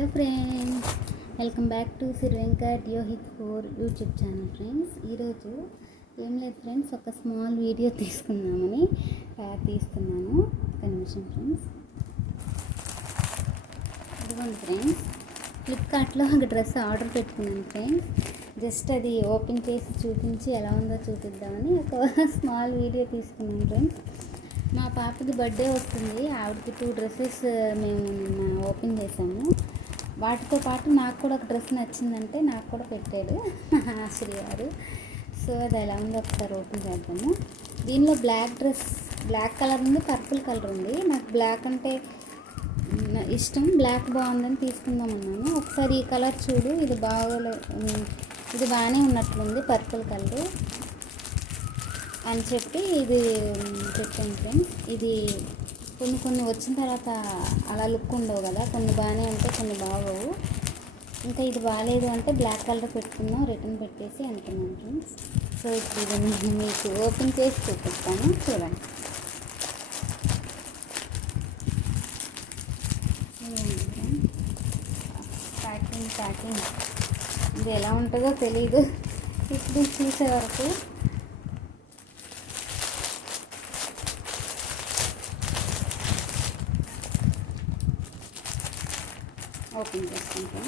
Hello friends, welcome back to sir Venkat Yohit 4 YouTube channel. Friends, ఈరోజు ఏం లేదు ఫ్రెండ్స్, ఒక స్మాల్ వీడియో తీసుకుందామని తీస్తున్నాను. ఒక నిమిషం ఫ్రెండ్స్. ఇదిగోండి ఫ్రెండ్స్, ఫ్లిప్కార్ట్లో ఒక డ్రెస్ ఆర్డర్ పెట్టుకున్నాను ఫ్రెండ్స్. జస్ట్ అది ఓపెన్ చేసి చూపించి ఎలా ఉందో చూపిద్దామని ఒక స్మాల్ వీడియో తీసుకున్నాను ఫ్రెండ్స్. మా పాపకి బర్త్డే వస్తుంది, ఆవిడకి 2 డ్రెస్సెస్ మేము నిన్న ఓపెన్ చేసాము. వాటితో పాటు నాకు కూడా ఒక డ్రెస్ నచ్చిందంటే నాకు కూడా పెట్టాడు ఆశ్రీ గారు. సో అది ఎలా ఉందో ఒకసారి ఓపెన్ చేద్దాము. దీనిలో బ్లాక్ కలర్ ఉంది, పర్పుల్ కలర్ ఉంది. నాకు బ్లాక్ అంటే ఇష్టం, బ్లాక్ బాగుందని తీసుకుందాం అన్నాను. ఒకసారి ఈ కలర్ చూడు, ఇది బాగానే ఉన్నట్లుంది, పర్పుల్ కలర్ అని చెప్పి ఇది పెట్టాను ఫ్రెండ్స్. ఇది కొన్ని వచ్చిన తర్వాత అలా లుక్ ఉండవు కదా, కొన్ని బాగానే ఉంటాయి, కొన్ని బాగోవు. ఇంకా ఇది బాగాలేదు అంటే బ్లాక్ కలర్ పెట్టుకుందాం, రిటర్న్ పెట్టేసి అనుకున్నాను ఫ్రెండ్స్. సో ఇప్పుడు ఇది నేను మీకు ఓపెన్ చేసి చూపిస్తాను, చూడండి. ప్యాకింగ్ ఇది ఎలా ఉంటుందో తెలీదు ఇప్పుడు చూసే వరకు. ఓపెన్ చేసుకుంటాం.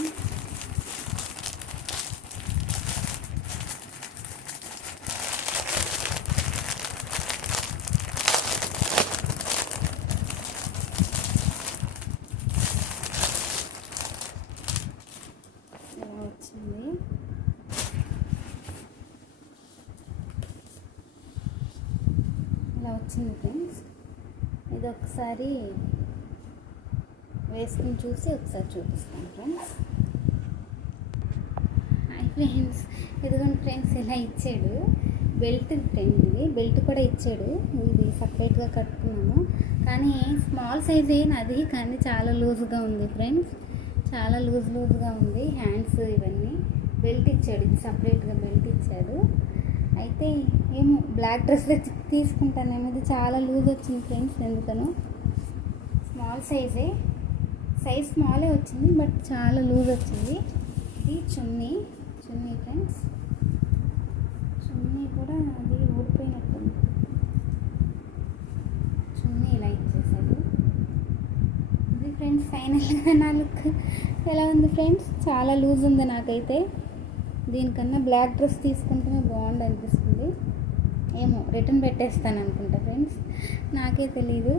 ఇలా వచ్చింది. ఫ్రెండ్స్, ఇది ఒకసారి వేసుకుని చూసి ఒకసారి చూపిస్తాను ఫ్రెండ్స్. హాయ్ ఫ్రెండ్స్, ఇదిగోండి ఫ్రెండ్స్, ఇలా ఇచ్చాడు బెల్ట్. ఇది బెల్ట్ కూడా ఇచ్చాడు, ఇది సపరేట్గా కట్టుకున్నాను. కానీ స్మాల్ సైజే నాది, కానీ చాలా లూజ్గా ఉంది ఫ్రెండ్స్, చాలా లూజ్గా ఉంది. హ్యాండ్స్ ఇవన్నీ బెల్ట్ ఇచ్చాడు, ఇది సపరేట్గా బెల్ట్ ఇచ్చాడు. అయితే ఏమో బ్లాక్ డ్రెస్ తీసుకుంటానేమో, ఇది చాలా లూజ్ వచ్చింది ఫ్రెండ్స్. ఎందుకనో స్మాల్ సైజే, సైజ్ స్మాలే వచ్చింది, బట్ చాలా లూజ్ వచ్చింది. ఇది చున్నీ ఫ్రెండ్స్, చున్నీ కూడా అది ఊడిపోయినట్టుంది. చున్నీ ఇలా ఇచ్చేసాడు. ఇది ఫ్రెండ్స్ ఫైనల్గా నా లుక్ ఎలా ఉంది ఫ్రెండ్స్. చాలా లూజ్ ఉంది. నాకైతే దీనికన్నా బ్లాక్ డ్రెస్ తీసుకుంటేనే బాగుంది అనిపిస్తుంది. ఏమో రిటర్న్ పెట్టేస్తాను అనుకుంటా ఫ్రెండ్స్, నాకే తెలీదు.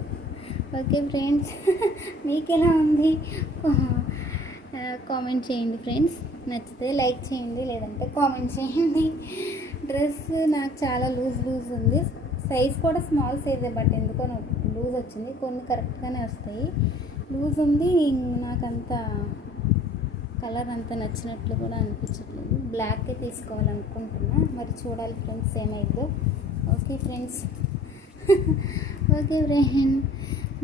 ఓకే ఫ్రెండ్స్, మీకు ఎలా ఉంది కామెంట్ చేయండి ఫ్రెండ్స్. నచ్చితే లైక్ చేయండి, లేదంటే కామెంట్ చేయండి. డ్రెస్ నాకు చాలా లూజ్ ఉంది. సైజ్ కూడా స్మాల్ సైజే, బట్ ఎందుకో లూజ్ వచ్చింది. కొన్ని కరెక్ట్గానే వస్తాయి. లూజ్ ఉంది. నాకంత కలర్ అంత నచ్చినట్లు కూడా అనిపించట్లేదు. బ్లాకే తీసుకోవాలనుకుంటున్నా, మరి చూడాలి ఫ్రెండ్స్ ఏమైందో. Okay friends, okay friend,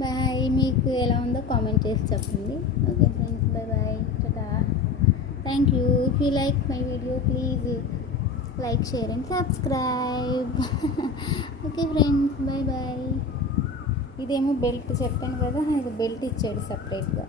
bye. మీకు ఎలా ఉందో కామెంట్ చేసి చెప్పండి. Okay friends, bye, tata, thank you. If you like my video please like, share and subscribe. Okay friends, bye. ఇదేమో బెల్ట్ చెప్పాను కదా, ఇది బెల్ట్ ఇచ్చాడు సపరేట్గా.